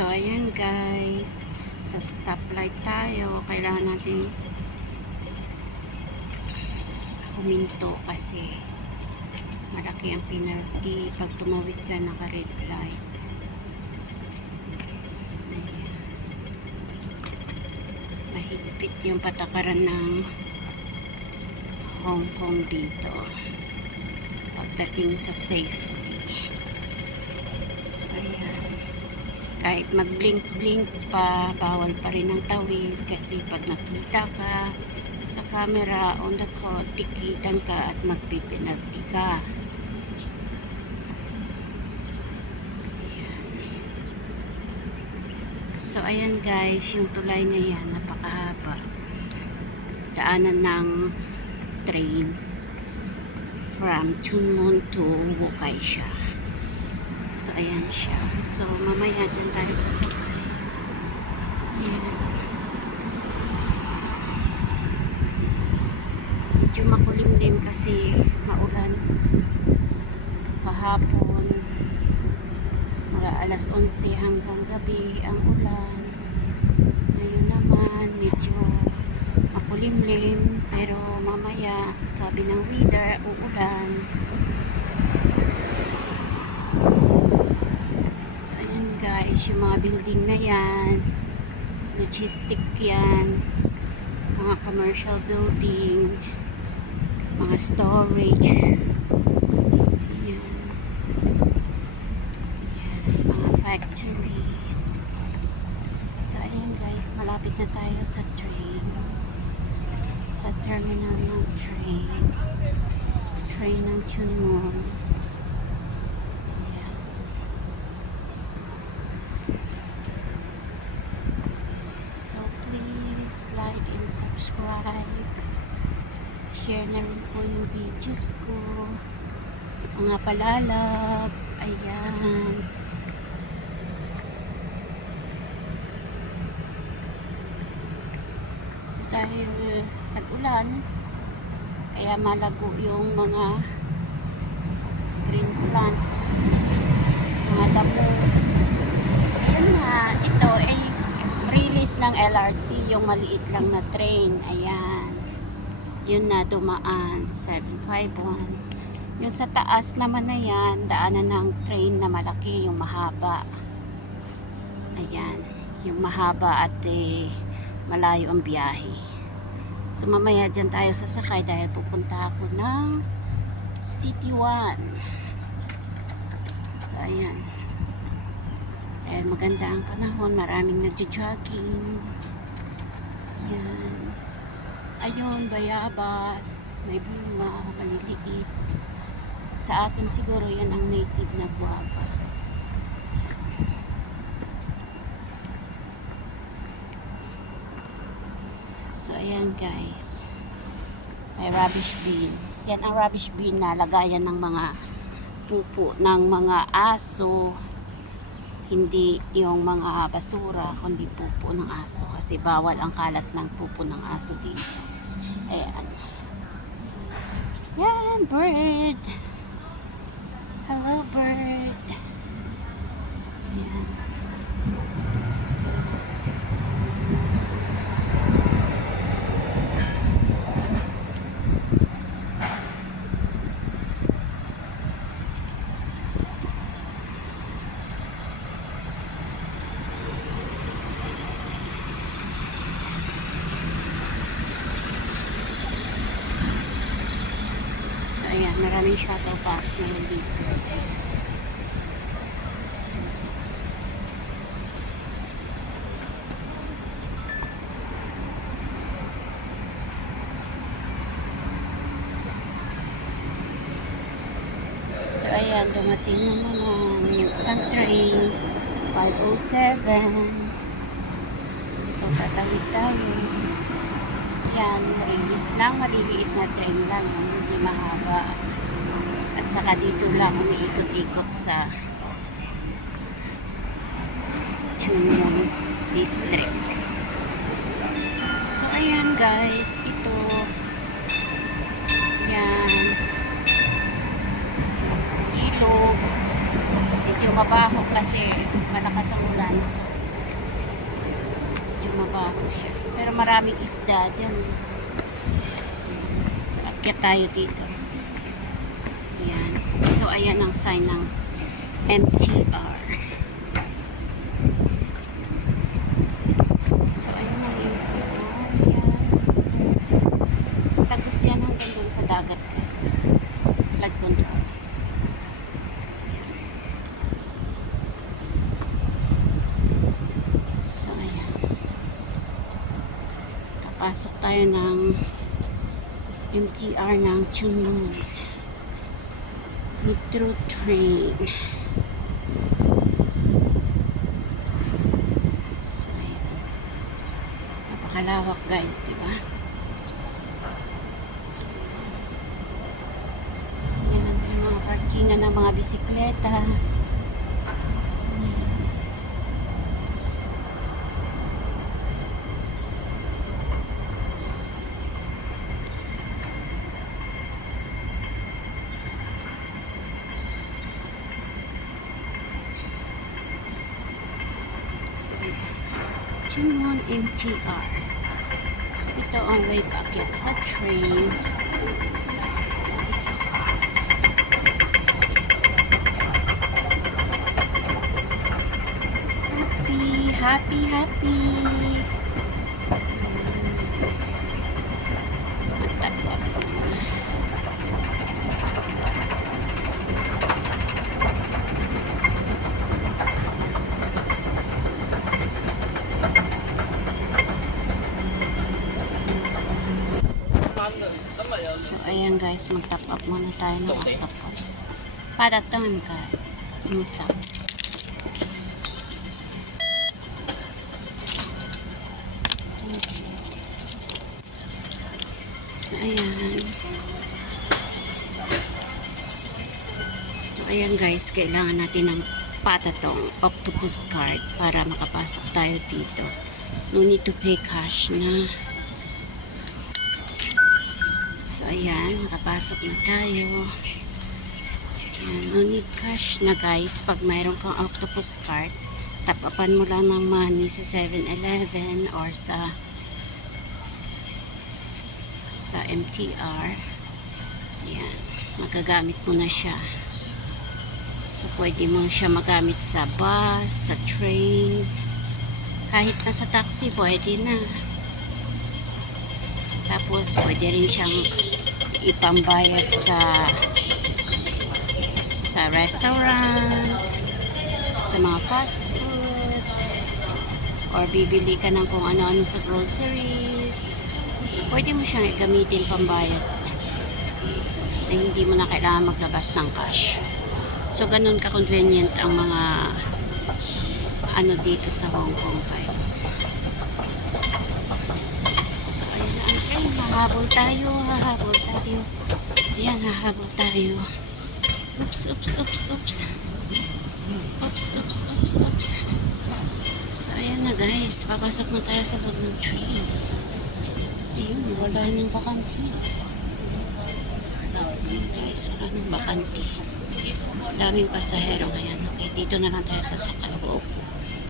So, ayan guys. Sa stoplight tayo. Kailangan natin huminto kasi malaki ang penalty pag tumawid ka naka-red light. Ayan. Mahigpit yung patakaran ng Hong Kong dito pagdating sa safety. So, ayan. Kahit mag-blink-blink pa, bawal pa rin ang tawid kasi pag nakita ka sa camera on the code, tikitan ka at magpipinalty ka. Ayan. So, ayan guys, yung tulay na yan, napakahaba. Daanan ng train from Chunmun to Wukaisha. So, ayan siya. So, mamaya dyan tayo sasakay. Ayan. Medyo makulimlim kasi maulan. Kahapon, mula alas 11 hanggang gabi ang ulan. Ngayon naman, medyo makulimlim. Pero mamaya, sabi ng weather, uulan. Yung mga building na yan, logistic yan, mga commercial building, mga storage, yan, mga factories. So ayan guys, malapit na tayo sa train, sa terminal ng train ng Chunmun. Like and subscribe. Share na rin po yung videos ko. Mga palalab. Ayan. So, dahil nag-ulan, kaya malago yung mga green plants. Mga damo. Ayan nga. Ito ay release ng LRT, yung maliit lang na train. Ayan. Yun na dumaan. 751. Yung sa taas naman na yan, daanan ng train na malaki, yung mahaba. Ayan. Yung mahaba at malayo ang biyahe. So mamaya dyan tayo sasakay dahil pupunta ako ng City 1. So ayan. Ayan, maganda ang panahon. Maraming nagja-jogging. Ayan. Ayun, bayabas. May bunga, maliliit. Sa atin siguro yan ang native na guava. So, ayan guys. May rubbish bin. Yan ang rubbish bin na lagayan ng mga pupo ng mga aso. Hindi yung mga basura, kundi pupo ng aso. Kasi bawal ang kalat ng pupo ng aso dito. Ayan. Yan, bird. Hello, bird. Ayan. Ayan, maraming shuttle bus na yun dito. So, ayan, dumating naman ang isang train, 507. So, tatawid tayo. Yan, release ng maliliit na train lang, hindi mahaba. At saka dito lang umiikot-ikot sa Chunmun District. So, ayan guys, ito. Yan. Ilog. Medyo mabaho kasi malakas ang ulan. So, medyo mabaho siya. Pero maraming isda dyan. So, akyat tayo dito. Ayan. So, ayan ang sign ng MTR. So, ayan ang MTR. Ayan. Tagos yan hanggang doon sa dagat, guys. Flood control. So, ayan. Papasok tayo ng MTR ng Chunmun Metro Train. So, ayan. Napakalawak, guys, diba? Yan ang mga parkingan ng mga bisikleta. Chunmun MTR. So, ito ang way paakyat sa train. Happy, happy. So, ayan guys, mag-top up muna tayo ng octopus. Para tong ka, musa. So, ayan. So, ayan guys, kailangan natin ng patatong octopus card para makapasok tayo dito. No need to pay cash na. So, ayan, nakapasok na tayo. Ayan, no need cash na guys. Pag mayroon kang octopus card, tap-upan mo lang ng money sa 7-Eleven or sa MTR. Ayan, magagamit mo na siya. So, pwede mo siya magamit sa bus, sa train, kahit na sa taxi, pwede na. Tapos, pwede rin siyang ipambayad sa restaurant, sa mga fast food, or bibili ka ng kung ano-ano sa groceries. Pwede mo siyang gamitin pambayad. At hindi mo na kailangan maglabas ng cash. So, ganun ka-convenient ang mga ano dito sa Hong Kong, guys. So, ayan na ang train. Hahabol tayo. Ayan, hahabol tayo. Oops. So, ayan na guys. Papasok na tayo sa loob ng train. Ayun, wala nang bakante. Ayun guys, wala nang bakante. Daming pasahero ngayon. Okay, dito na lang tayo sa loob.